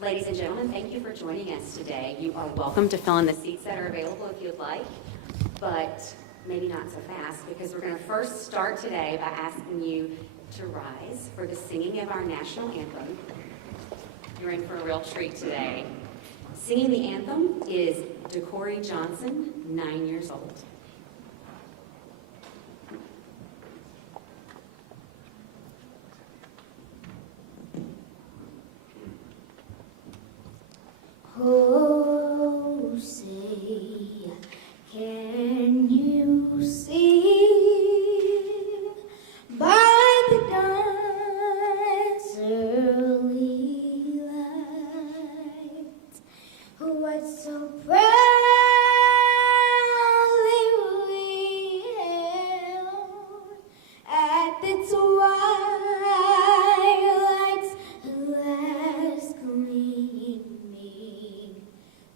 Ladies and gentlemen, thank you for joining us today. You are welcome to fill in the seats that are available if you'd like, but maybe not so fast, because we're going to first start today by asking you to rise for the singing of our national anthem. You're in for a real treat today. Singing the anthem is DeCorey Johnson, 9 years old. Oh, say, can you see by the dawn's early light what so proudly we hailed at the twilight's last gleaming,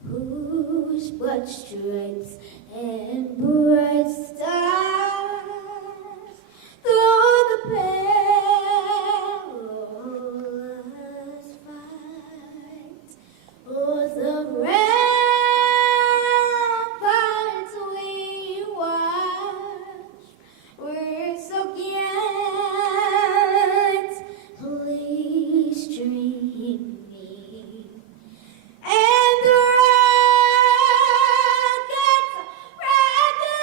whose broad stripes and bright stars through the perilous fight o'er the ramparts we watched were so gallantly streaming. And the rockets rattling,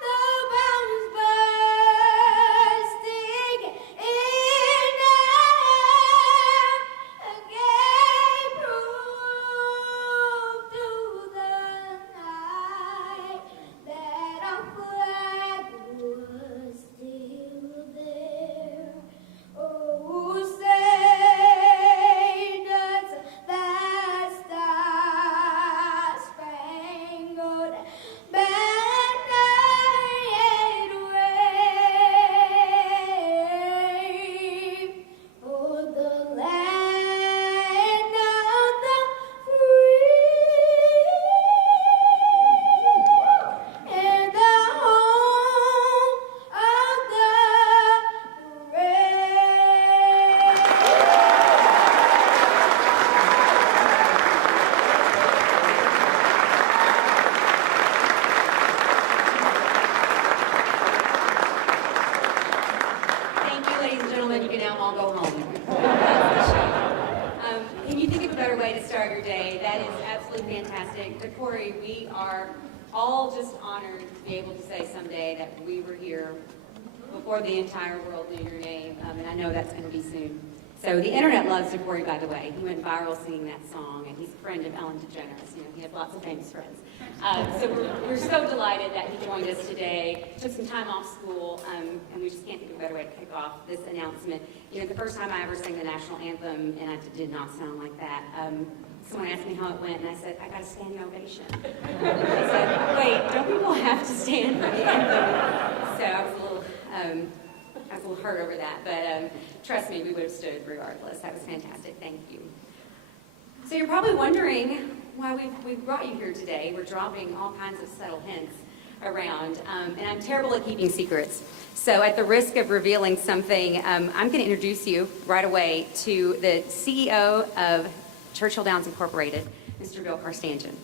the bombs bursting in air, gave proof to the night that our flag was still there. Oh, say does that star-spangled banner yet wave for the land of the free and the home of the brave? Thank you, ladies and gentlemen. You can now all go home. Can you think of a better way to start your day? That is absolutely fantastic. DeCorey, we are all just honored to be able to say someday that we were here before the entire world knew your name, and I know that's going to be soon. So the internet loves DeCorey, by the way. He went viral singing that song, and he's a friend of Ellen DeGeneres. You know, he has lots of famous friends. So we're so delighted that he joined us today. Took some time off school, and we just can't think of a better way to kick off this announcement. You know, the first time I ever sang the national anthem, and I did not sound like that. Someone asked me how it went, and I said, I got a standing ovation. They said, wait, don't people have to stand for the anthem? So I was a little hurt over that, but trust me, we would have stood regardless. That was fantastic. Thank you. So you're probably wondering why we've brought you here today. We're dropping all kinds of subtle hints around, and I'm terrible at keeping secrets. So at the risk of revealing something, I'm going to introduce you right away to the CEO of Churchill Downs Incorporated, Mr. Bill Karstanjian.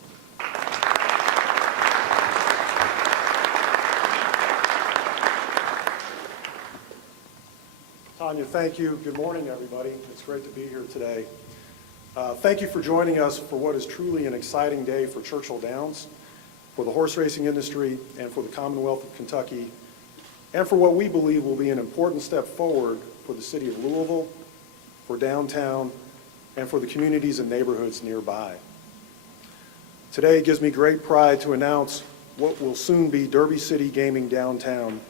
Tanya, thank you. Good morning, everybody. It's great to be here today. Thank you for joining us for what is truly an exciting day for Churchill Downs, for the horse racing industry, and for the Commonwealth of Kentucky, and for what we believe will be an important step forward for the city of Louisville, for downtown, and for the communities and neighborhoods nearby. Today it gives me great pride to announce what will soon be Derby City Gaming Downtown,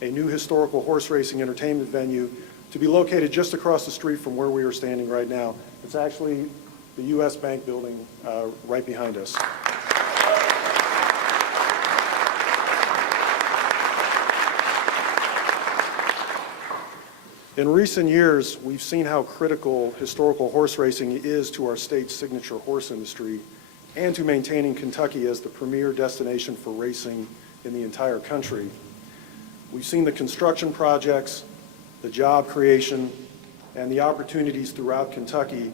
a new historical horse racing entertainment venue to be located just across the street from where we are standing right now. It's actually the U.S. Bank building right behind us. In recent years, we've seen how critical historical horse racing is to our state's signature horse industry and to maintaining Kentucky as the premier destination for racing in the entire country. We've seen the construction projects, the job creation, and the opportunities throughout Kentucky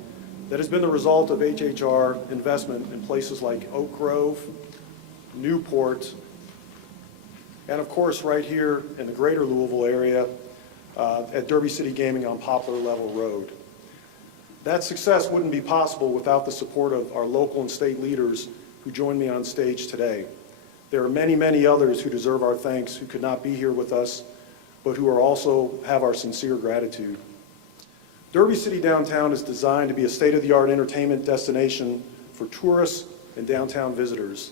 that has been the result of HHR investment in places like Oak Grove, Newport, and of course right here in the greater Louisville area at Derby City Gaming on Poplar Level Road. That success wouldn't be possible without the support of our local and state leaders who join me on stage today. There are many, many others who deserve our thanks who could not be here with us, but who are also have our sincere gratitude. Derby City Downtown is designed to be a state-of-the-art entertainment destination for tourists and downtown visitors.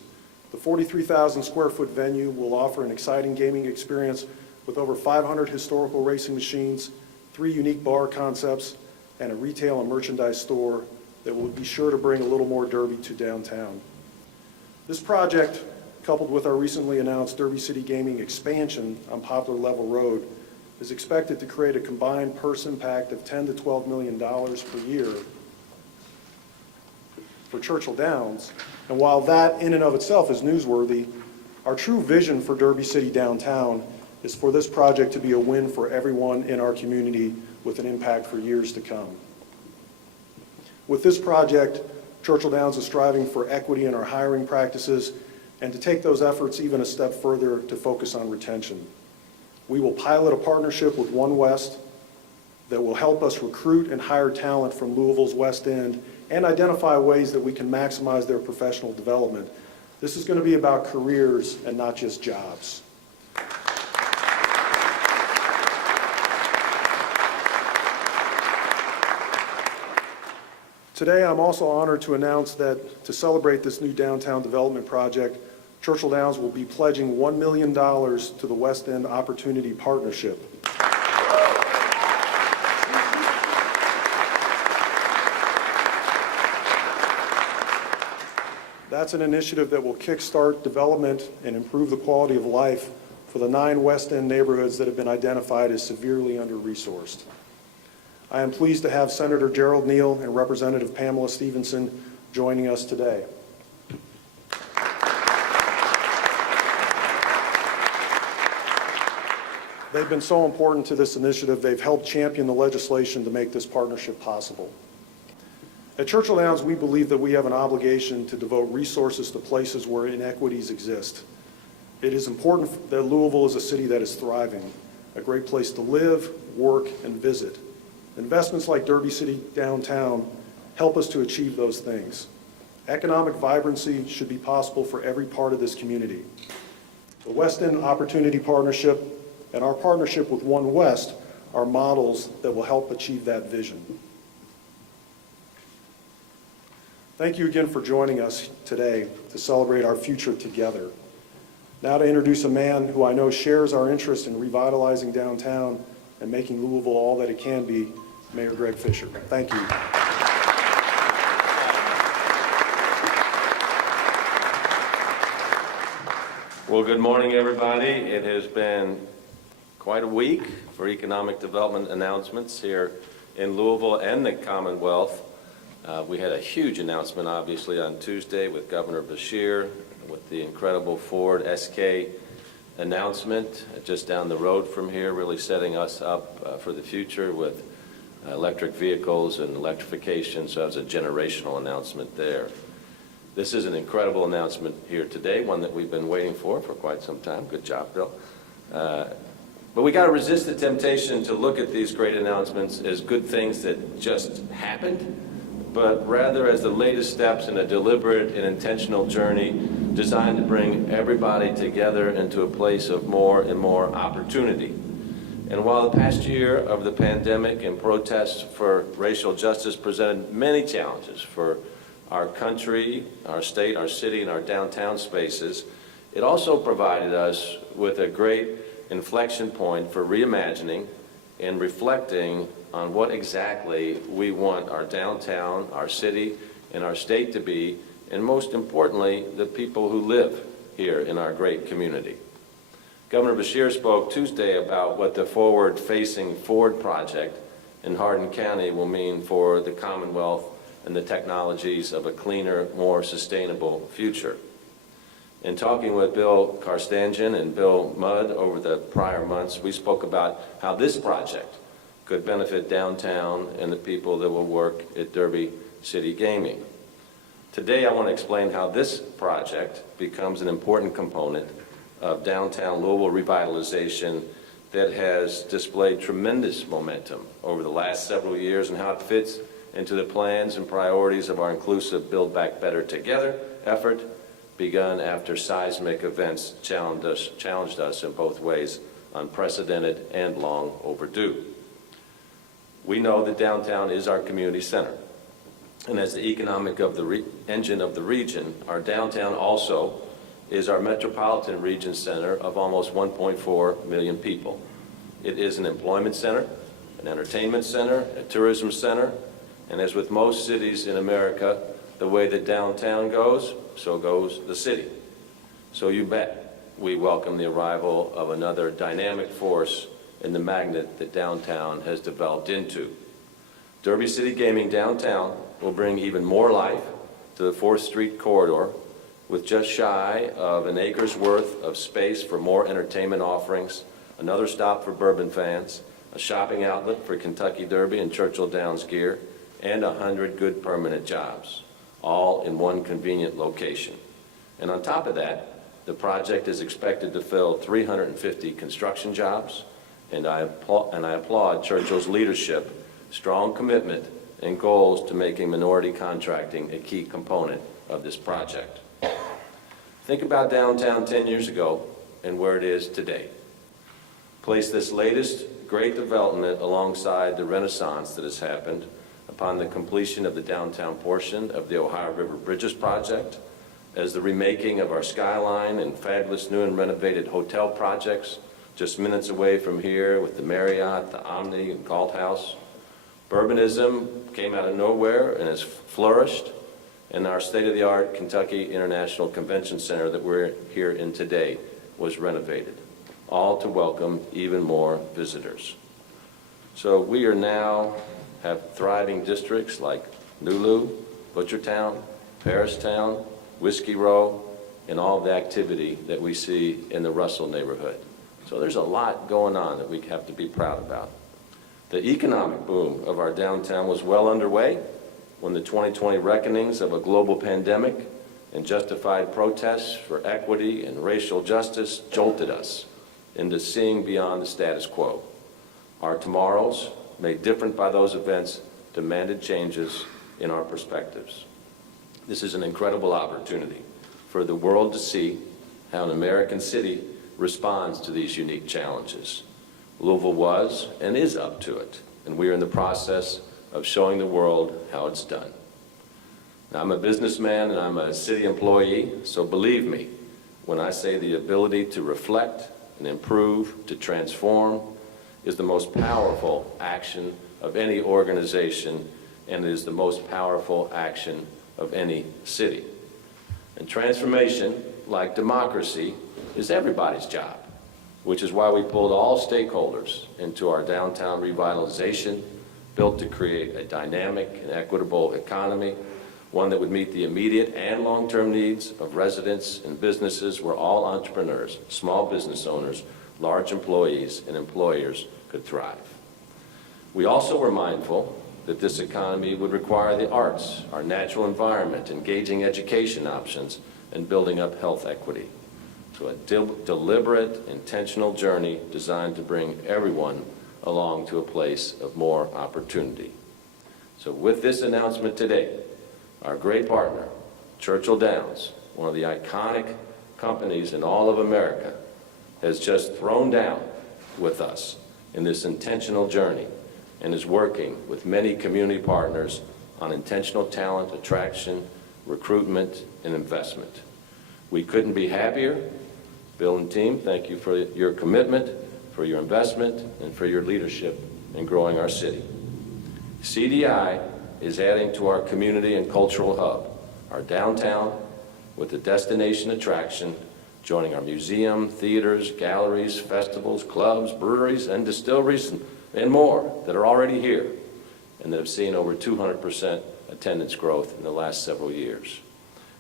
The 43,000 square foot venue will offer an exciting gaming experience with over 500 historical racing machines, 3 unique bar concepts, and a retail and merchandise store that will be sure to bring a little more Derby to downtown. This project, coupled with our recently announced Derby City Gaming expansion on Poplar Level Road, is expected to create a combined purse impact of $10 to $12 million per year for Churchill Downs. And while that in and of itself is newsworthy, our true vision for Derby City Downtown is for this project to be a win for everyone in our community with an impact for years to come. With this project, Churchill Downs is striving for equity in our hiring practices and to take those efforts even a step further to focus on retention. We will pilot a partnership with One West that will help us recruit and hire talent from Louisville's West End and identify ways that we can maximize their professional development. This is going to be about careers and not just jobs. Today, I'm also honored to announce that to celebrate this new downtown development project, Churchill Downs will be pledging $1 million to the West End Opportunity Partnership. That's an initiative that will kickstart development and improve the quality of life for the 9 West End neighborhoods that have been identified as severely under-resourced. I am pleased to have Senator Gerald Neal and Representative Pamela Stevenson joining us today. They've been so important to this initiative. They've helped champion the legislation to make this partnership possible. At Churchill Downs, we believe that we have an obligation to devote resources to places where inequities exist. It is important that Louisville is a city that is thriving, a great place to live, work, and visit. Investments like Derby City Downtown help us to achieve those things. Economic vibrancy should be possible for every part of this community. The West End Opportunity Partnership and our partnership with One West are models that will help achieve that vision. Thank you again for joining us today to celebrate our future together. Now to introduce a man who I know shares our interest in revitalizing downtown and making Louisville all that it can be, Mayor Greg Fisher. Thank you. Well, good morning, everybody. It has been quite a week for economic development announcements here in Louisville and the Commonwealth. We had a huge announcement, obviously, on Tuesday with Governor Beshear, with the incredible Ford SK announcement just down the road from here, really setting us up for the future with electric vehicles and electrification. So that was a generational announcement there. This is an incredible announcement here today, one that we've been waiting for quite some time. Good job, Bill. But we got to resist the temptation to look at these great announcements as good things that just happened, but rather as the latest steps in a deliberate and intentional journey designed to bring everybody together into a place of more and more opportunity. And while the past year of the pandemic and protests for racial justice presented many challenges for our country, our state, our city, and our downtown spaces, it also provided us with a great inflection point for reimagining and reflecting on what exactly we want our downtown, our city, and our state to be, and most importantly, the people who live here in our great community. Governor Beshear spoke Tuesday about what the forward-facing Ford project in Hardin County will mean for the Commonwealth and the technologies of a cleaner, more sustainable future. In talking with Bill Karstanjian and Bill Mudd over the prior months, we spoke about how this project could benefit downtown and the people that will work at Derby City Gaming. Today, I want to explain how this project becomes an important component of downtown Louisville revitalization that has displayed tremendous momentum over the last several years and how it fits into the plans and priorities of our inclusive Build Back Better Together effort begun after seismic events challenged us in both ways, unprecedented and long overdue. We know that downtown is our community center. And as the economic engine of the region, our downtown also is our metropolitan region center of almost 1.4 million people. It is an employment center, an entertainment center, a tourism center, and as with most cities in America, the way that downtown goes, so goes the city. So you bet we welcome the arrival of another dynamic force in the magnet that downtown has developed into. Derby City Gaming downtown will bring even more life to the 4th Street corridor with just shy of an acre's worth of space for more entertainment offerings, another stop for bourbon fans, a shopping outlet for Kentucky Derby and Churchill Downs gear, and 100 good permanent jobs, all in one convenient location. And on top of that, the project is expected to fill 350 construction jobs, and I applaud Churchill's leadership, strong commitment, and goals to making minority contracting a key component of this project. Think about downtown 10 years ago and where it is today. Place this latest great development alongside the renaissance that has happened upon the completion of the downtown portion of the Ohio River Bridges project, as the remaking of our skyline and fabulous new and renovated hotel projects just minutes away from here with the Marriott, the Omni, and Galt House. Bourbonism came out of nowhere and has flourished, and our state-of-the-art Kentucky International Convention Center that we're here in today was renovated, all to welcome even more visitors. So we are now have thriving districts like Nulu, Butchertown, Paristown, Whiskey Row, and all the activity that we see in the Russell neighborhood. So there's a lot going on that we have to be proud about. The economic boom of our downtown was well underway when the 2020 reckonings of a global pandemic and justified protests for equity and racial justice jolted us into seeing beyond the status quo. Our tomorrows, made different by those events, demanded changes in our perspectives. This is an incredible opportunity for the world to see how an American city responds to these unique challenges. Louisville was and is up to it, and we are in the process of showing the world how it's done. Now, I'm a businessman and I'm a city employee, so believe me when I say the ability to reflect and improve, to transform, is the most powerful action of any organization, and it is the most powerful action of any city. And transformation, like democracy, is everybody's job, which is why we pulled all stakeholders into our downtown revitalization, built to create a dynamic and equitable economy, one that would meet the immediate and long-term needs of residents and businesses where all entrepreneurs, small business owners, large employees, and employers could thrive. We also were mindful that this economy would require the arts, our natural environment, engaging education options, and building up health equity. So a deliberate, intentional journey designed to bring everyone along to a place of more opportunity. So with this announcement today, our great partner, Churchill Downs, one of the iconic companies in all of America, has just thrown down with us in this intentional journey and is working with many community partners on intentional talent attraction, recruitment, and investment. We couldn't be happier. Bill and team, thank you for your commitment, for your investment, and for your leadership in growing our city. CDI is adding to our community and cultural hub, our downtown, with a destination attraction, joining our museum, theaters, galleries, festivals, clubs, breweries, and distilleries, and more that are already here and that have seen over 200% attendance growth in the last several years.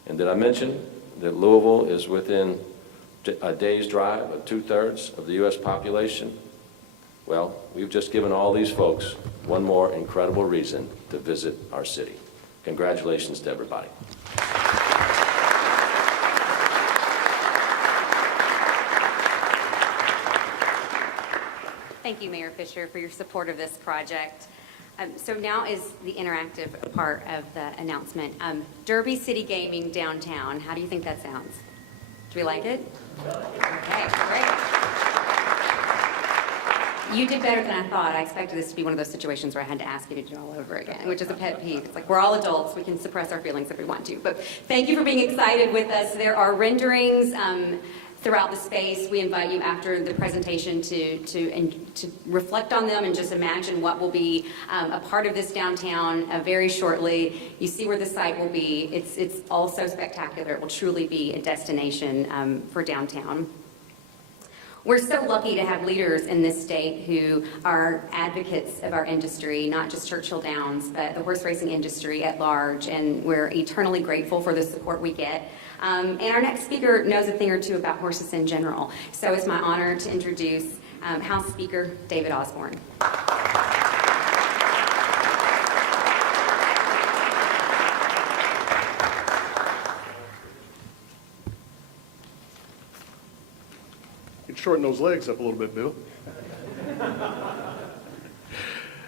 And did I mention that Louisville is within a day's drive of 2/3 of the U.S. population? Well, we've just given all these folks one more incredible reason to visit our city. Congratulations to everybody. Thank you, Mayor Fisher, for your support of this project. So now is the interactive part of the announcement. Derby City Gaming downtown. How do you think that sounds? Do we like it? Okay, great. You did better than I thought. I expected this to be one of those situations where I had to ask you to do it all over again, which is a pet peeve. It's like we're all adults. We can suppress our feelings if we want to. But thank you for being excited with us. There are renderings throughout the space. We invite you after the presentation to reflect on them and just imagine what will be a part of this downtown very shortly. You see where the site will be. It's all so spectacular. It will truly be a destination for downtown. We're so lucky to have leaders in this state who are advocates of our industry, not just Churchill Downs, but the horse racing industry at large, and we're eternally grateful for the support we get. And our next speaker knows a thing or two about horses in general. So it's my honor to introduce House Speaker David Osborne. You can shorten those legs up a little bit, Bill.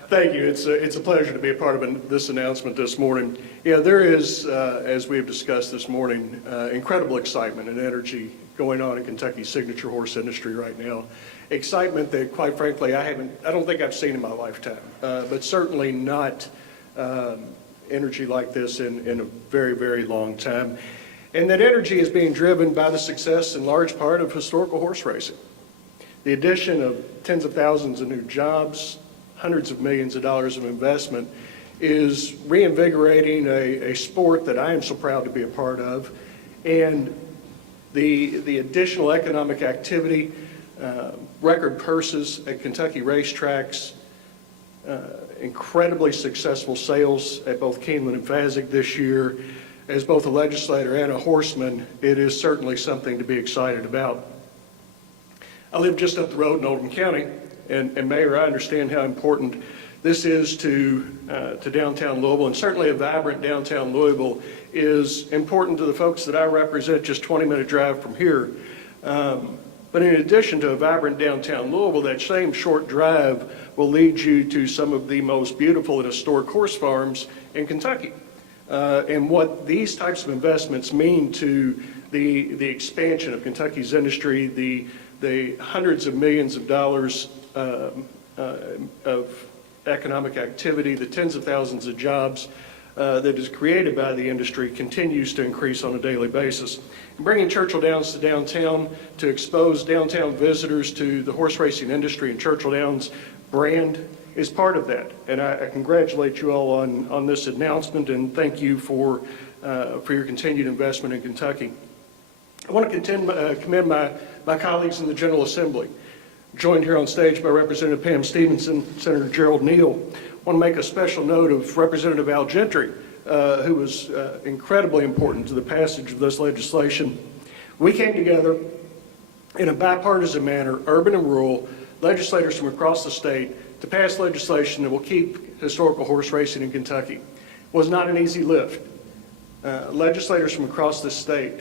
Thank you. It's a pleasure to be a part of this announcement this morning. Yeah, there is, as we have discussed this morning, incredible excitement and energy going on in Kentucky's signature horse industry right now. Excitement that, quite frankly, I don't think I've seen in my lifetime, but certainly not energy like this in a very, very long time. And that energy is being driven by the success in large part of historical horse racing. The addition of tens of thousands of new jobs, hundreds of millions of dollars of investment is reinvigorating a sport that I am so proud to be a part of. And the additional economic activity, record purses at Kentucky racetracks, incredibly successful sales at both Keeneland and Fazig this year. As both a legislator and a horseman, it is certainly something to be excited about. I live just up the road in Oldham County, and Mayor, I understand how important this is to downtown Louisville, and certainly a vibrant downtown Louisville is important to the folks that I represent, just 20-minute drive from here. But in addition to a vibrant downtown Louisville, that same short drive will lead you to some of the most beautiful and historic horse farms in Kentucky. And what these types of investments mean to the expansion of Kentucky's industry, the hundreds of millions of dollars of economic activity, the tens of thousands of jobs that is created by the industry continues to increase on a daily basis. And bringing Churchill Downs to downtown to expose downtown visitors to the horse racing industry and Churchill Downs brand is part of that. And I congratulate you all on this announcement and thank you for your continued investment in Kentucky. I want to commend my colleagues in the General Assembly, joined here on stage by Representative Pam Stevenson, Senator Gerald Neal. I want to make a special note of Representative Al Gentry, who was incredibly important to the passage of this legislation. We came together in a bipartisan manner, urban and rural, legislators from across the state, to pass legislation that will keep historical horse racing in Kentucky. It was not an easy lift. Legislators from across the state,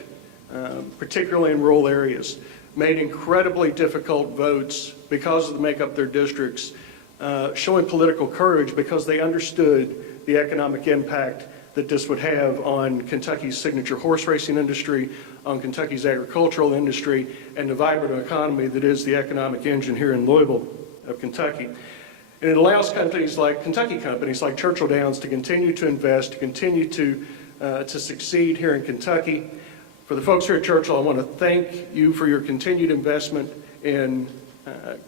particularly in rural areas, made incredibly difficult votes because of the makeup of their districts, showing political courage because they understood the economic impact that this would have on Kentucky's signature horse racing industry, on Kentucky's agricultural industry, and the vibrant economy that is the economic engine here in Louisville of Kentucky. And it allows companies like Churchill Downs to continue to invest, to continue to succeed here in Kentucky. For the folks here at Churchill, I want to thank you for your continued investment in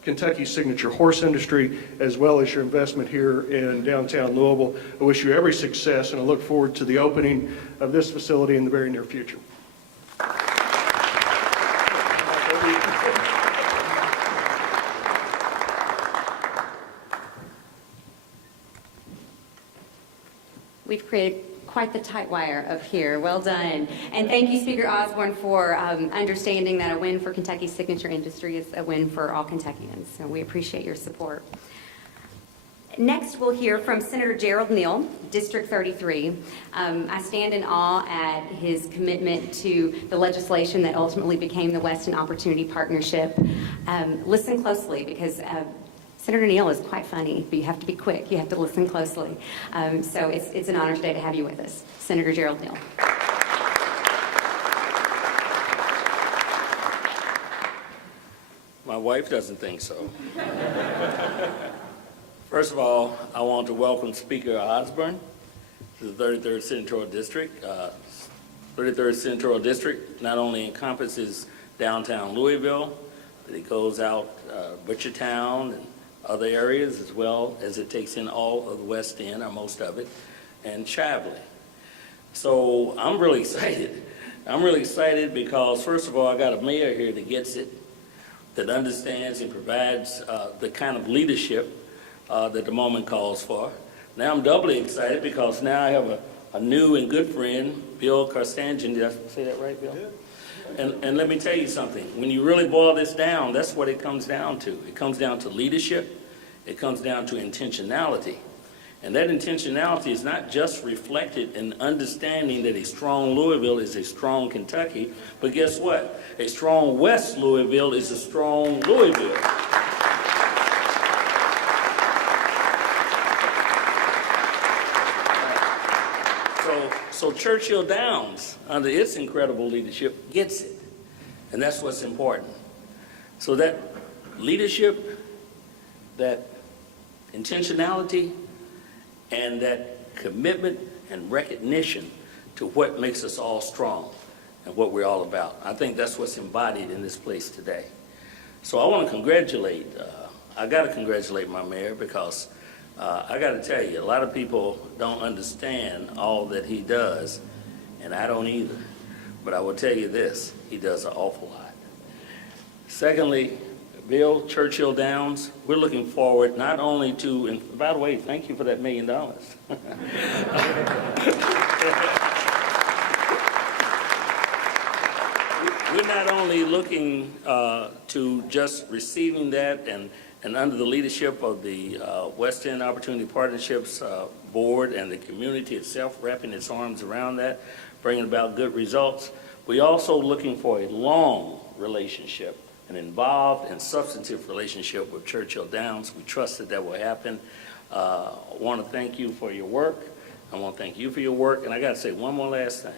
Kentucky's signature horse industry, as well as your investment here in downtown Louisville. I wish you every success, and I look forward to the opening of this facility in the very near future. We've created quite the tight wire up here. Well done. And thank you, Speaker Osborne, for understanding that a win for Kentucky's signature industry is a win for all Kentuckians. So we appreciate your support. Next, we'll hear from Senator Gerald Neal, District 33. I stand in awe at his commitment to the legislation that ultimately became the Weston Opportunity Partnership. Listen closely, because Senator Neal is quite funny, but you have to be quick. You have to listen closely. So it's an honor today to have you with us. Senator Gerald Neal. My wife doesn't think so. First of all, I want to welcome Speaker Osborne to the 33rd Senatorial District. 33rd Senatorial District not only encompasses downtown Louisville, but it goes out Butchertown and other areas, as well as it takes in all of the West End, or most of it, and Chavley. So I'm really excited. I'm really excited because, first of all, I got a mayor here that gets it, that understands and provides the kind of leadership that the moment calls for. Now I'm doubly excited because now I have a new and good friend, Bill Carstangen. Did I say that right, Bill? Yeah. And let me tell you something. When you really boil this down, that's what it comes down to. It comes down to leadership. It comes down to intentionality. And that intentionality is not just reflected in understanding that a strong Louisville is a strong Kentucky, but guess what? A strong West Louisville is a strong Louisville. So Churchill Downs, under its incredible leadership, gets it. And that's what's important. So that leadership, that intentionality, and that commitment and recognition to what makes us all strong and what we're all about. I think that's what's embodied in this place today. So I want to congratulate, I got to congratulate my mayor, because I got to tell you, a lot of people don't understand all that he does, and I don't either. But I will tell you this, he does an awful lot. Secondly, Bill, Churchill Downs, we're looking forward not only to, and by the way, thank you for that $1 million. We're not only looking to just receiving that and under the leadership of the West End Opportunity Partnerships Board and the community itself wrapping its arms around that, bringing about good results, we're also looking for a long relationship, an involved and substantive relationship with Churchill Downs. We trust that that will happen. I want to thank you for your work. I want to thank you for your work. And I got to say one more last thing.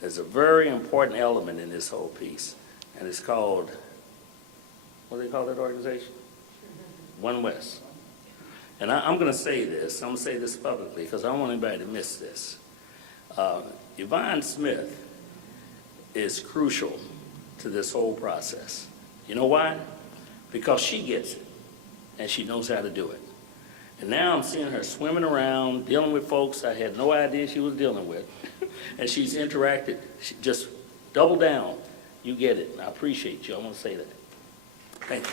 There's a very important element in this whole piece, and it's called, what do they call that organization? One West. And I'm going to say this. I'm going to say this publicly because I don't want anybody to miss this. Yvonne Smith is crucial to this whole process. You know why? Because she gets it, and she knows how to do it. And now I'm seeing her swimming around, dealing with folks I had no idea she was dealing with. And she's interacted. She just double down. You get it. And I appreciate you. I want to say that. Thank you.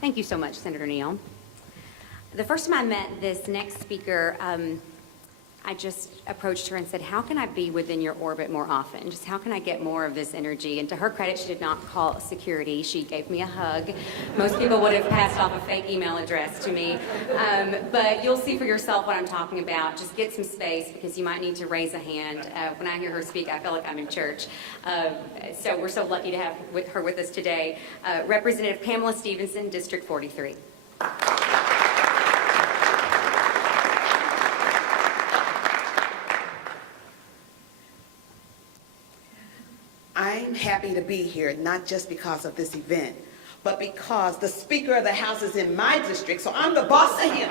Thank you so much, Senator Neal. The first time I met this next speaker, I just approached her and said, how can I be within your orbit more often? Just how can I get more of this energy? And to her credit, she did not call security. She gave me a hug. Most people would have passed off a fake email address to me. But you'll see for yourself what I'm talking about. Just get some space because you might need to raise a hand. When I hear her speak, I feel like I'm in church. So we're so lucky to have her with us today. Representative Pamela Stevenson, District 43. I'm happy to be here, not just because of this event, but because the Speaker of the House is in my district, so I'm the boss of him.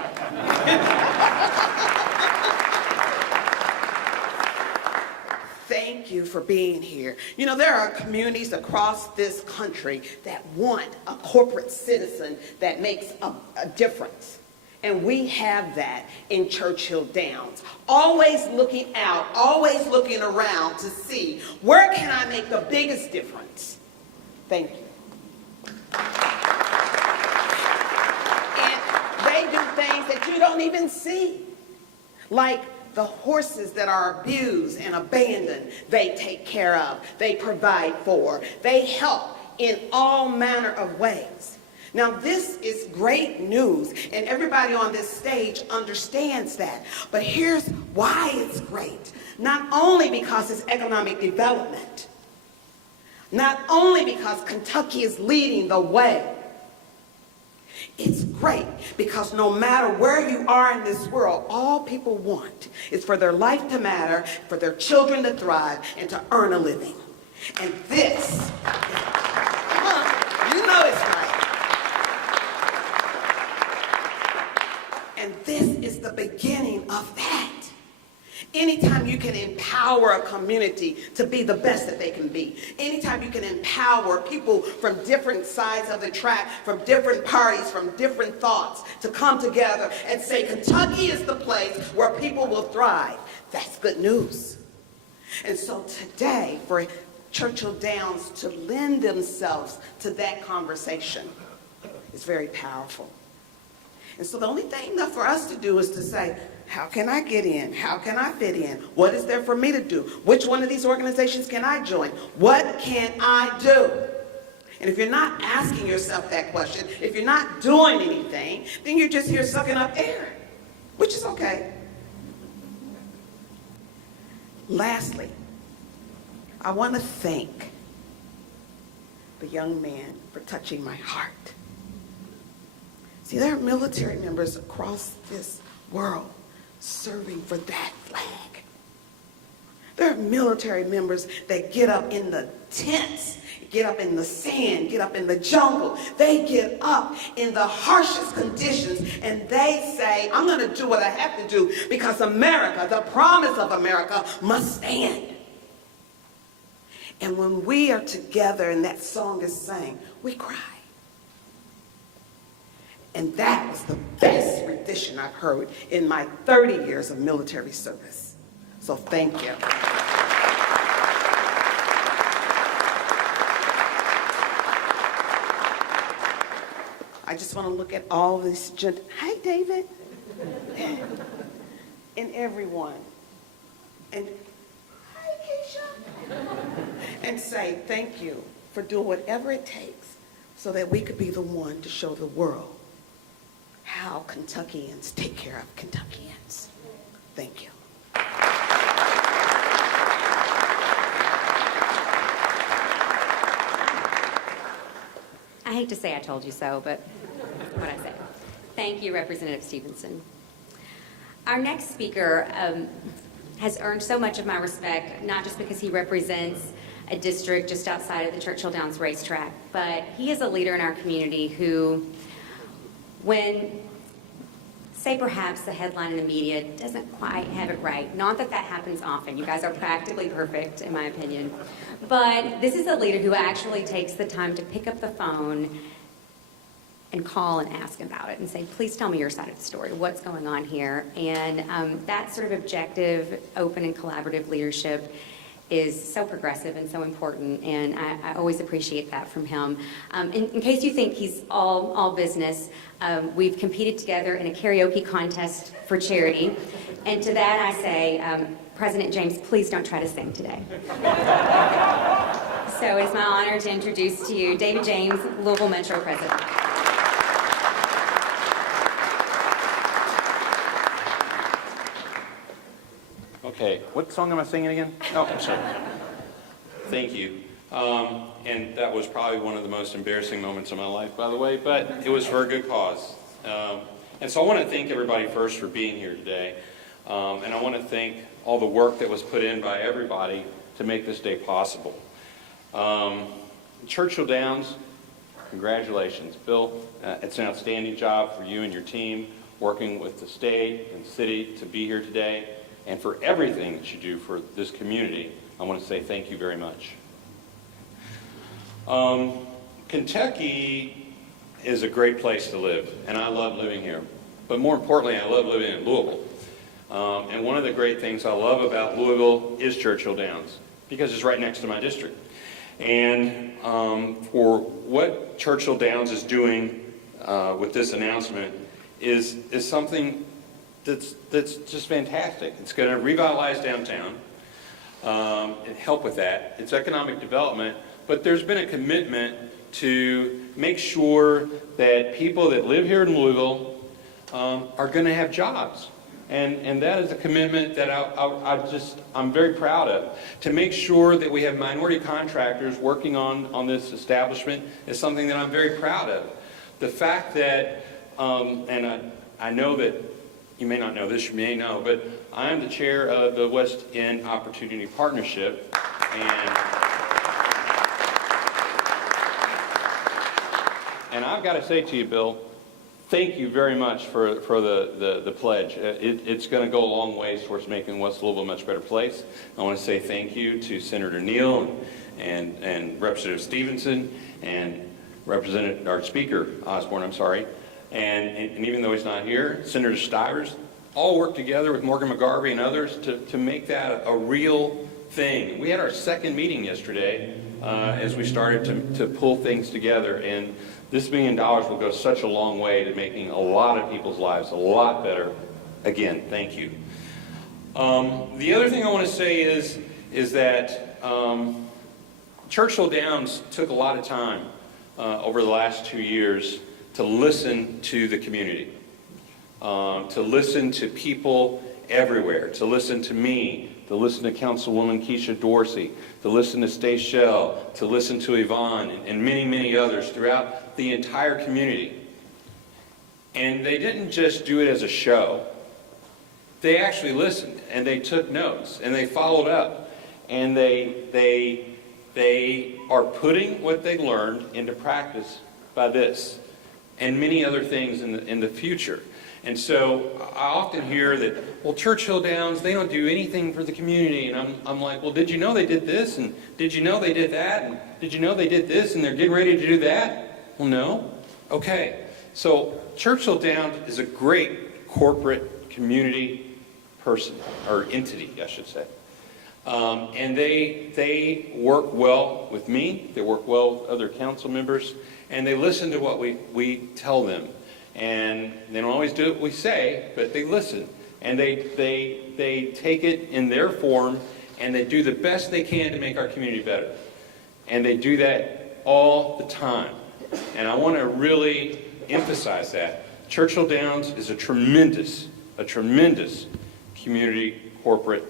Thank you for being here. You know, there are communities across this country that want a corporate citizen that makes a difference. And we have that in Churchill Downs. Always looking out, always looking around to see where can I make the biggest difference. Thank you. you don't even see. Like the horses that are abused and abandoned, they take care of, they provide for, they help in all manner of ways. Now this is great news, and everybody on this stage understands that. But here's why it's great. Not only because it's economic development, not only because Kentucky is leading the way, it's great because no matter where you are in this world, all people want is for their life to matter, for their children to thrive, and to earn a living. And this, you know it's right. And this is the beginning of that. Anytime you can empower a community to be the best that they can be, anytime you can empower people from different sides of the track, from different parties, from different thoughts, to come together and say Kentucky is the place where people will thrive, that's good news. And so today, for Churchill Downs to lend themselves to that conversation is very powerful. And so the only thing left for us to do is to say, how can I get in? How can I fit in? What is there for me to do? Which one of these organizations can I join? What can I do? And if you're not asking yourself that question, if you're not doing anything, then you're just here sucking up air, which is okay. Lastly, I want to thank the young man for touching my heart. See, there are military members across this world serving for that flag. There are military members that get up in the tents, get up in the sand, get up in the jungle. They get up in the harshest conditions and they say, I'm going to do what I have to do because America, the promise of America, must stand. And when we are together and that song is sang, we cry. And that was the best rendition I've heard in my 30 years of military service. So thank you. I just want to look at all these hi, David. And everyone. And hi, Keisha. And say thank you for doing whatever it takes so that we could be the one to show the world how Kentuckians take care of Kentuckians. Thank you. I hate to say I told you so, but what I say. Thank you, Representative Stevenson. Our next speaker has earned so much of my respect, not just because he represents a district just outside of the Churchill Downs racetrack, but he is a leader in our community who, when, say perhaps the headline in the media doesn't quite have it right, not that that happens often, you guys are practically perfect in my opinion, but this is a leader who actually takes the time to pick up the phone and call and ask about it and say, please tell me your side of the story, what's going on here, and that sort of objective, open and collaborative leadership is so progressive and so important, and I always appreciate that from him. In case you think he's all business, we've competed together in a karaoke contest for charity, and to that I say, President James, please don't try to sing today. So it's my honor to introduce to you David James, Louisville Metro President. Okay, what song am I singing again? Oh, I'm sorry. Thank you. And that was probably one of the most embarrassing moments of my life, by the way, but it was for a good cause. And so I want to thank everybody first for being here today. And I want to thank all the work that was put in by everybody to make this day possible. Churchill Downs, congratulations. Bill, it's an outstanding job for you and your team working with the state and city to be here today. And for everything that you do for this community, I want to say thank you very much. Kentucky is a great place to live, and I love living here. But more importantly, I love living in Louisville. And one of the great things I love about Louisville is Churchill Downs, because it's right next to my district. And for what Churchill Downs is doing with this announcement is something that's just fantastic. It's going to revitalize downtown and help with that. It's economic development, but there's been a commitment to make sure that people that live here in Louisville are going to have jobs. And that is a commitment that I'm very proud of. To make sure that we have minority contractors working on this establishment is something that I'm very proud of. The fact that, and I know that you may not know this, you may know, but I am the chair of the West End Opportunity Partnership, and I've got to say to you, Bill, thank you very much for the pledge. It's going to go a long ways towards making West Louisville a much better place. I want to say thank you to Senator Neal and Representative Stevenson and our Speaker Osborne, and even though he's not here, Senator Stivers, all worked together with Morgan McGarvey and others to make that a real thing. We had our second meeting yesterday as we started to pull things together, and this $1 million will go such a long way to making a lot of people's lives a lot better. Again, thank you. The other thing I want to say is that Churchill Downs took a lot of time over the last 2 years to listen to the community, to listen to people everywhere, to listen to me, to listen to Councilwoman Keisha Dorsey, to listen to Stachel, to listen to Yvonne, and many, many others throughout the entire community. And they didn't just do it as a show. They actually listened, and they took notes, and they followed up, and they are putting what they learned into practice by this and many other things in the future. And so I often hear that, well, Churchill Downs, they don't do anything for the community. And I'm like, well, did you know they did this? And did you know they did that? And did you know they did this? And they're getting ready to do that? Well, no. Okay. So Churchill Downs is a great corporate community person, or entity, I should say. And they work well with me. They work well with other council members. And they listen to what we tell them. And they don't always do what we say, but they listen. And they take it in their form, and they do the best they can to make our community better. And they do that all the time. And I want to really emphasize that. Churchill Downs is a tremendous community corporate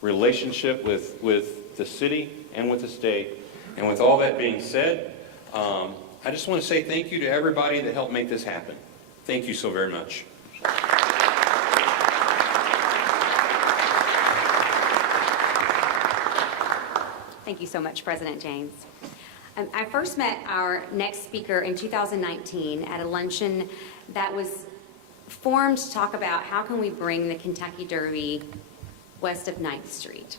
relationship with the city and with the state. And with all that being said, I just want to say thank you to everybody that helped make this happen. Thank you so very much. Thank you so much, President James. I first met our next speaker in 2019 at a luncheon that was formed to talk about how can we bring the Kentucky Derby west of 9th Street.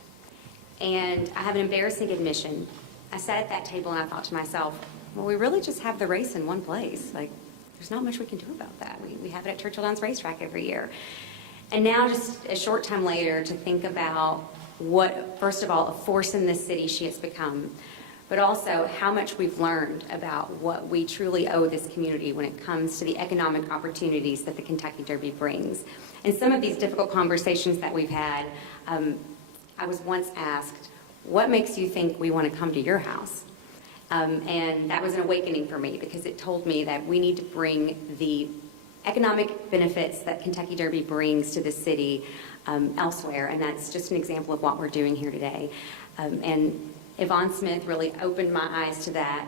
And I have an embarrassing admission. I sat at that table and I thought to myself, well, we really just have the race in one place. Like, there's not much we can do about that. We have it at Churchill Downs Racetrack every year. And now, just a short time later, to think about what, first of all, a force in this city she has become, but also how much we've learned about what we truly owe this community when it comes to the economic opportunities that the Kentucky Derby brings. And some of these difficult conversations that we've had, I was once asked, what makes you think we want to come to your house? And that was an awakening for me, because it told me that we need to bring the economic benefits that Kentucky Derby brings to the city elsewhere, and that's just an example of what we're doing here today. And Yvonne Smith really opened my eyes to that.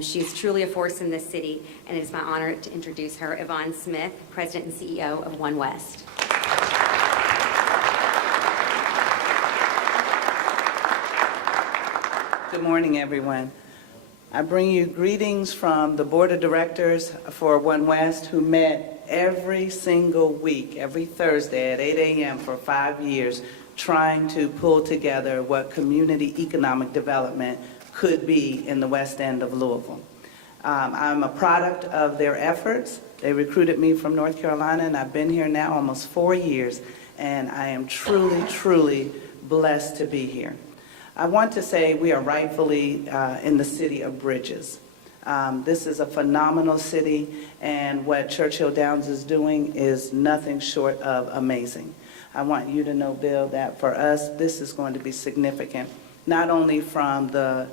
She's truly a force in this city, and it is my honor to introduce her, Yvonne Smith, President and CEO of One West. Good morning, everyone. I bring you greetings from the Board of Directors for One West, who met every single week, every Thursday at 8 a.m. for 5 years, trying to pull together what community economic development could be in the West End of Louisville. I'm a product of their efforts. They recruited me from North Carolina, and I've been here now almost 4 years, and I am truly, truly blessed to be here. I want to say we are rightfully in the city of bridges. This is a phenomenal city, and what Churchill Downs is doing is nothing short of amazing. I want you to know, Bill, that for us, this is going to be significant, not only from the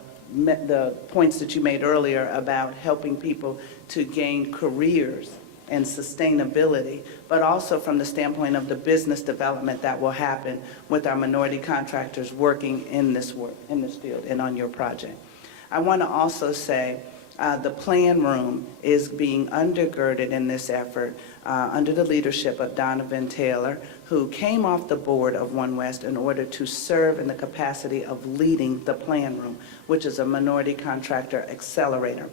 points that you made earlier about helping people to gain careers and sustainability, but also from the standpoint of the business development that will happen with our minority contractors working in this field and on your project. I want to also say the plan room is being undergirded in this effort under the leadership of Donovan Taylor, who came off the board of One West in order to serve in the capacity of leading the plan room, which is a minority contractor accelerator.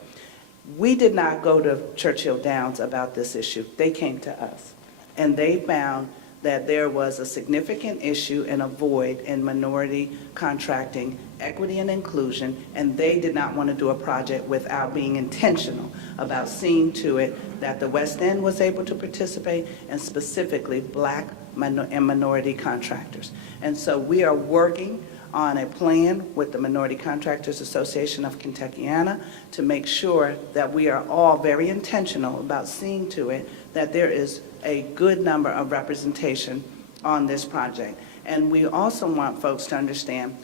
We did not go to Churchill Downs about this issue. They came to us, and they found that there was a significant issue and a void in minority contracting, equity and inclusion, and they did not want to do a project without being intentional about seeing to it that the West End was able to participate, and specifically Black and minority contractors. And so we are working on a plan with the Minority Contractors Association of Kentuckiana to make sure that we are all very intentional about seeing to it that there is a good number of representation on this project. And we also want folks to understand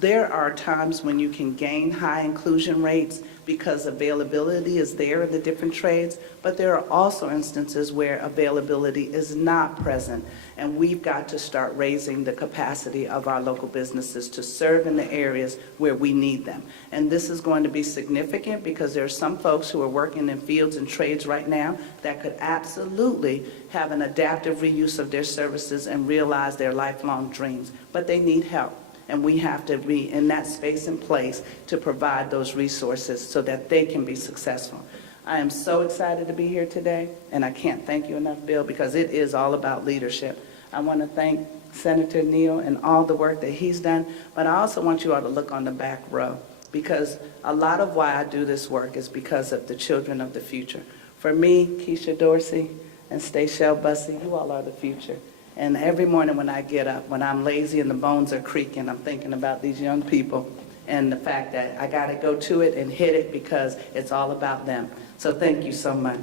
there are times when you can gain high inclusion rates because availability is there in the different trades, but there are also instances where availability is not present, and we've got to start raising the capacity of our local businesses to serve in the areas where we need them. And this is going to be significant because there are some folks who are working in fields and trades right now that could absolutely have an adaptive reuse of their services and realize their lifelong dreams, but they need help. And we have to be in that space and place to provide those resources so that they can be successful. I am so excited to be here today, and I can't thank you enough, Bill, because it is all about leadership. I want to thank Senator Neal and all the work that he's done, but I also want you all to look on the back row, because a lot of why I do this work is because of the children of the future. For me, Keisha Dorsey and Stachelle Bussey, you all are the future. And every morning when I get up, when I'm lazy and the bones are creaking, I'm thinking about these young people and the fact that I got to go to it and hit it because it's all about them. So thank you so much.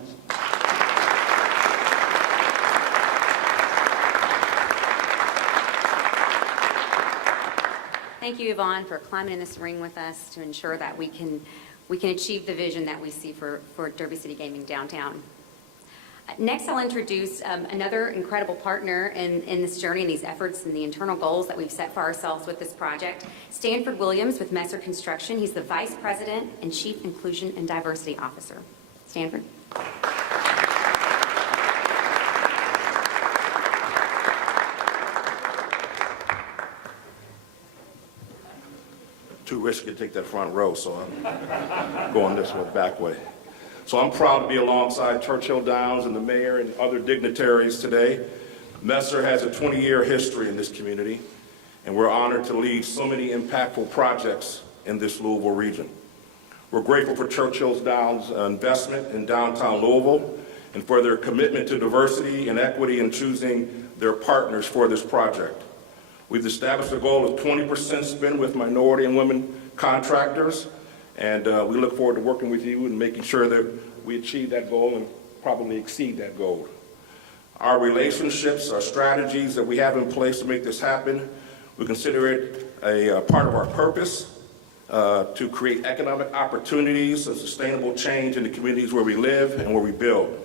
Thank you, Yvonne, for climbing in this ring with us to ensure that we can achieve the vision that we see for Derby City Gaming downtown. Next, I'll introduce another incredible partner in this journey and these efforts and the internal goals that we've set for ourselves with this project. Stanford Williams with Messer Construction. He's the Vice President and Chief Inclusion and Diversity Officer. Stanford. Too risky to take that front row, so I'm going this way, back way. So I'm proud to be alongside Churchill Downs and the mayor and other dignitaries today. Messer has a 20-year history in this community, and we're honored to lead so many impactful projects in this Louisville region. We're grateful for Churchill Downs' investment in downtown Louisville and for their commitment to diversity and equity in choosing their partners for this project. We've established a goal of 20% spend with minority and women contractors, and we look forward to working with you and making sure that we achieve that goal and probably exceed that goal. Our relationships, our strategies that we have in place to make this happen, we consider it a part of our purpose to create economic opportunities and sustainable change in the communities where we live and where we build.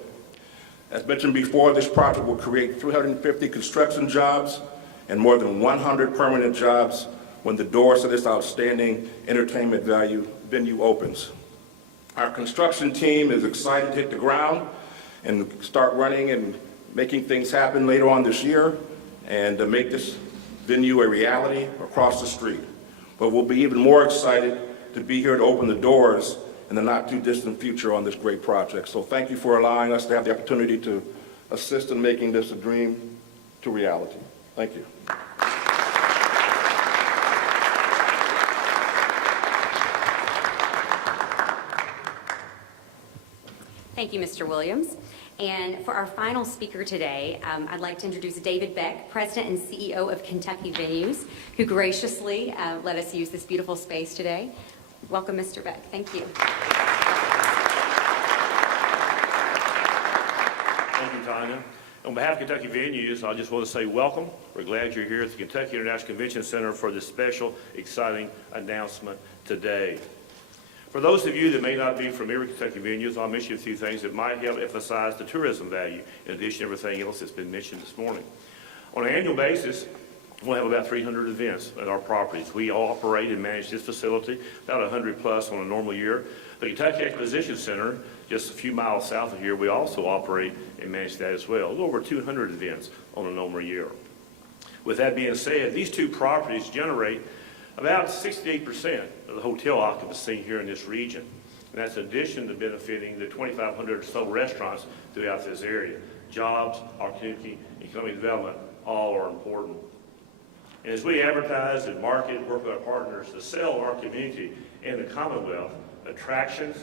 As mentioned before, this project will create 350 construction jobs and more than 100 permanent jobs when the doors to this outstanding entertainment venue opens. Our construction team is excited to hit the ground and start running and making things happen later on this year and to make this venue a reality across the street. But we'll be even more excited to be here to open the doors in the not too distant future on this great project. So thank you for allowing us to have the opportunity to assist in making this a dream to reality. Thank you. Thank you, Mr. Williams. And for our final speaker today, I'd like to introduce David Beck, President and CEO of Kentucky Venues, who graciously let us use this beautiful space today. Welcome, Mr. Beck. Thank you. Carolina. On behalf of Kentucky Venues, I just want to say welcome. We're glad you're here at the Kentucky International Convention Center for this special, exciting announcement today. For those of you that may not be familiar with Kentucky Venues, I'll mention a few things that might help emphasize the tourism value in addition to everything else that's been mentioned this morning. On an annual basis, we'll have about 300 events at our properties. We operate and manage this facility, about 100 plus on a normal year. The Kentucky Exposition Center, just a few miles south of here, we also operate and manage that as well. A little over 200 events on a normal year. With that being said, these two properties generate about 68% of the hotel occupancy here in this region. And that's in addition to benefiting the 2,500 or so restaurants throughout this area. Jobs, opportunity, economic development, all are important. And as we advertise and market and work with our partners to sell our community and the Commonwealth, attractions,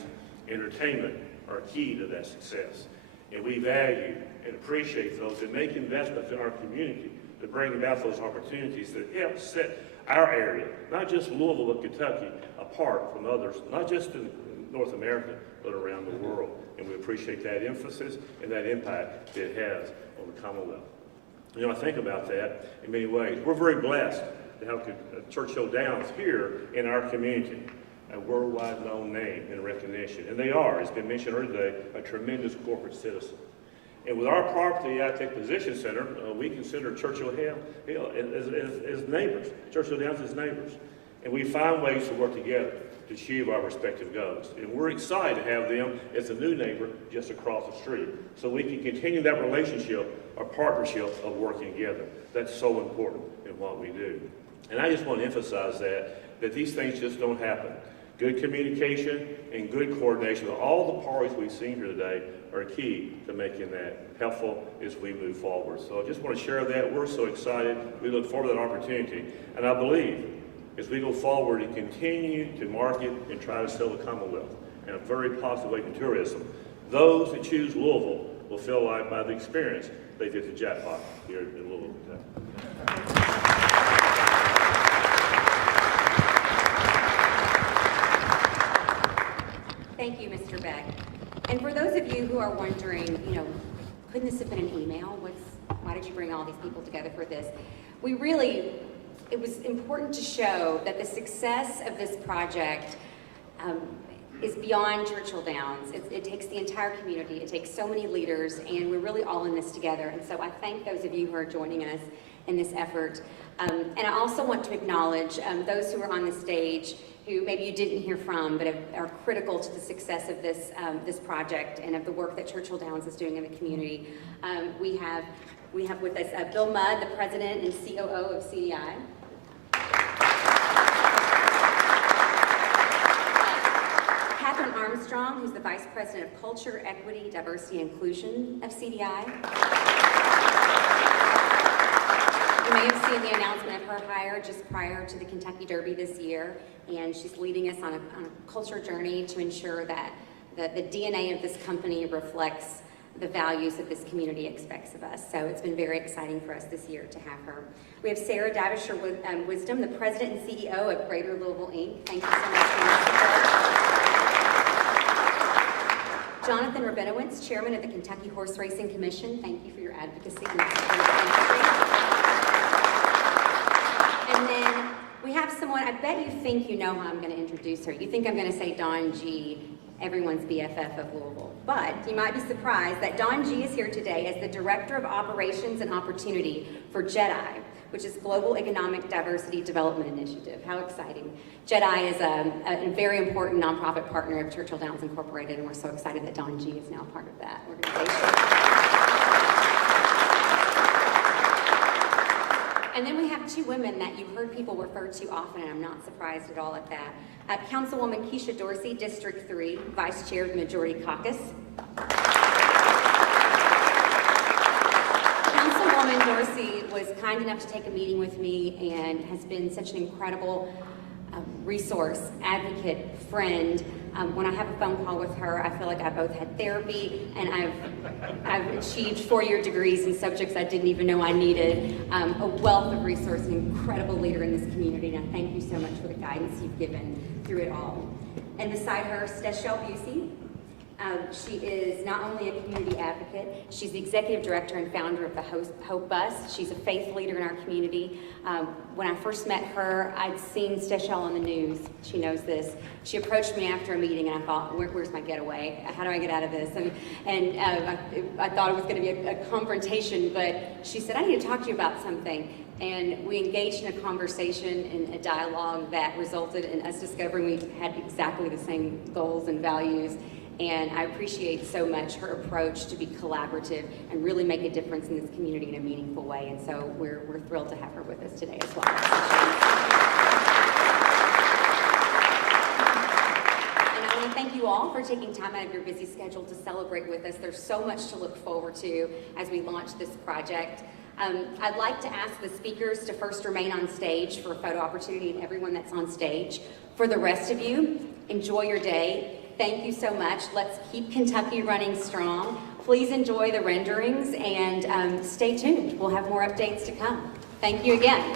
entertainment are key to that success. And we value and appreciate those that make investments in our community to bring about those opportunities that help set our area, not just Louisville, but Kentucky, apart from others, not just in North America, but around the world. And we appreciate that emphasis and that impact that it has on the Commonwealth. You know, I think about that in many ways. We're very blessed to have Churchill Downs here in our community, a worldwide known name and recognition. And they are, as been mentioned earlier today, a tremendous corporate citizen. And with our property at the Exposition Center, we consider Churchill as neighbors, Churchill Downs as neighbors. And we find ways to work together to achieve our respective goals. And we're excited to have them as a new neighbor just across the street, so we can continue that relationship, our partnership of working together. That's so important in what we do. And I just want to emphasize that these things just don't happen. Good communication and good coordination with all the parties we've seen here today are key to making that helpful as we move forward. So I just want to share that. We're so excited. We look forward to that opportunity. And I believe as we go forward and continue to market and try to sell the Commonwealth in a very positive way to tourism, those that choose Louisville will feel like by the experience they've hit the jackpot here in Louisville. Thank you, Mr. Beck. And for those of you who are wondering, you know, couldn't this have been an email? Why did you bring all these people together for this? It was important to show that the success of this project is beyond Churchill Downs. It takes the entire community. It takes so many leaders, and we're really all in this together. And so I thank those of you who are joining us in this effort. And I also want to acknowledge those who are on the stage who maybe you didn't hear from, but are critical to the success of this project and of the work that Churchill Downs is doing in the community. We have with us Bill Mudd, the president and COO of CDI. Catherine Armstrong, who's the vice president of Culture, Equity, Diversity, and Inclusion of CDI. You may have seen the announcement of her hire just prior to the Kentucky Derby this year, and she's leading us on a culture journey to ensure that the DNA of this company reflects the values that this community expects of us. So it's been very exciting for us this year to have her. We have Sarah Davisher Wisdom, the president and CEO of Greater Louisville Inc. Thank you so much for your support. Jonathan Rabinowitz, chairman of the Kentucky Horse Racing Commission. Thank you for your advocacy and support of the industry. And then we have someone, I bet you think you know how I'm going to introduce her. You think I'm going to say Don G., everyone's BFF of Louisville. But you might be surprised that Don G. is here today as the Director of Operations and Opportunity for JEDI, which is Global Economic Diversity Development Initiative. How exciting. JEDI is a very important nonprofit partner of Churchill Downs Incorporated, and we're so excited that Don G. is now part of that organization. And then we have two women that you've heard people refer to often, and I'm not surprised at all at that. Councilwoman Keisha Dorsey, District 3, Vice Chair of the Majority Caucus. Councilwoman Dorsey was kind enough to take a meeting with me and has been such an incredible resource, advocate, friend. When I have a phone call with her, I feel like I both had therapy and I've achieved 4-year degrees in subjects I didn't even know I needed. A wealth of resource, an incredible leader in this community, and I thank you so much for the guidance you've given through it all. And beside her, Steshel Busey, She is not only a community advocate, she's the executive director and founder of the Hope Bus. She's a faith leader in our community. When I first met her, I'd seen Steshel on the news. She knows this. She approached me after a meeting, and I thought, where's my getaway? How do I get out of this? And I thought it was going to be a confrontation, but she said, I need to talk to you about something. And we engaged in a conversation and a dialogue that resulted in us discovering we had exactly the same goals and values. And I appreciate so much her approach to be collaborative and really make a difference in this community in a meaningful way. And so we're thrilled to have her with us today as well. And I want to thank you all for taking time out of your busy schedule to celebrate with us. There's so much to look forward to as we launch this project. I'd like to ask the speakers to first remain on stage for a photo opportunity, and everyone that's on stage. For the rest of you, enjoy your day. Thank you so much. Let's keep Kentucky running strong. Please enjoy the renderings and stay tuned. We'll have more updates to come. Thank you again.